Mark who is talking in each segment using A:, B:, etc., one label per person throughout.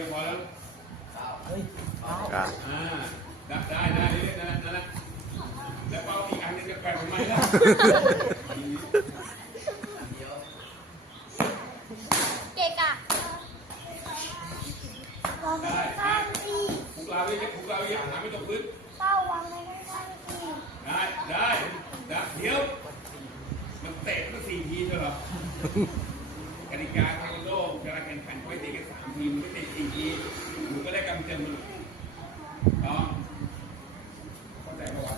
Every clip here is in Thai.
A: ดียวพอแล้ว
B: เฮ้ยเอา
C: อะ
A: อ่าได้ได้ได้เรื่อยๆนั่นแหละนั่นแหละแล้วก็เอาอีกอันหนึงจะแปะทำไมล่ะ
D: เกะกะวางไว้ข้างๆสิ
A: ผูกเราไว้ผูกเราไว้อย่าหาไม่ตกพื้น
D: เป้าวางไว้ข้างๆสิ
A: ได้ได้ได้เดี๋ยวมันเตะตั้งสี่ทีเลยเหรอกติกาเทควั นโดกาแข่งขันไม่เตะแค่สามทีมไม่เตะสี่ทีหนูก็ได้กำเจมมันต้องเข้าใจปะว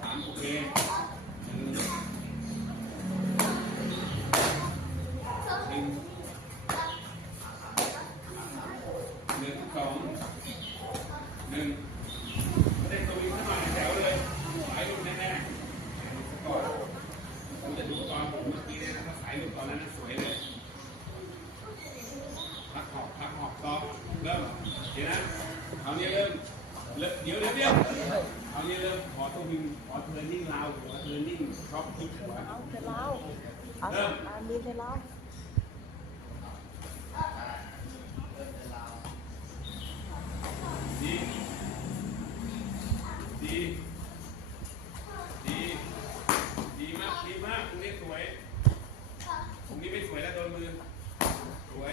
A: สามโอเคหนึ่งหนึ่งหนึ่งสองหนึ่งไม่ได้ตัววิ่งขึ้นมาแถวเลยสายลุกแน่ๆก่อนผมจะดูตอนผมเมื่อกี้เนี่ยนะถ้าสายลุกตอนนั้นสวยเลย เดี๋ยวนะเอาเนี่ยเริ่มเริ่มเดี๋ยวเดี๋ยวเดียวเอาเนี่ยเริ่มขอตัวพิมพ์ขอเทอร์นิ่งลาวขอเทอร์นิ่งช็อปทิกหัว
B: เอาไปแล้วเอาอันนี้ไล้ว
A: ดีดีดีดีมา
B: กดีมากตรงนี้สวยตรงนี้ไม่สวยแล้วโดนมือสวย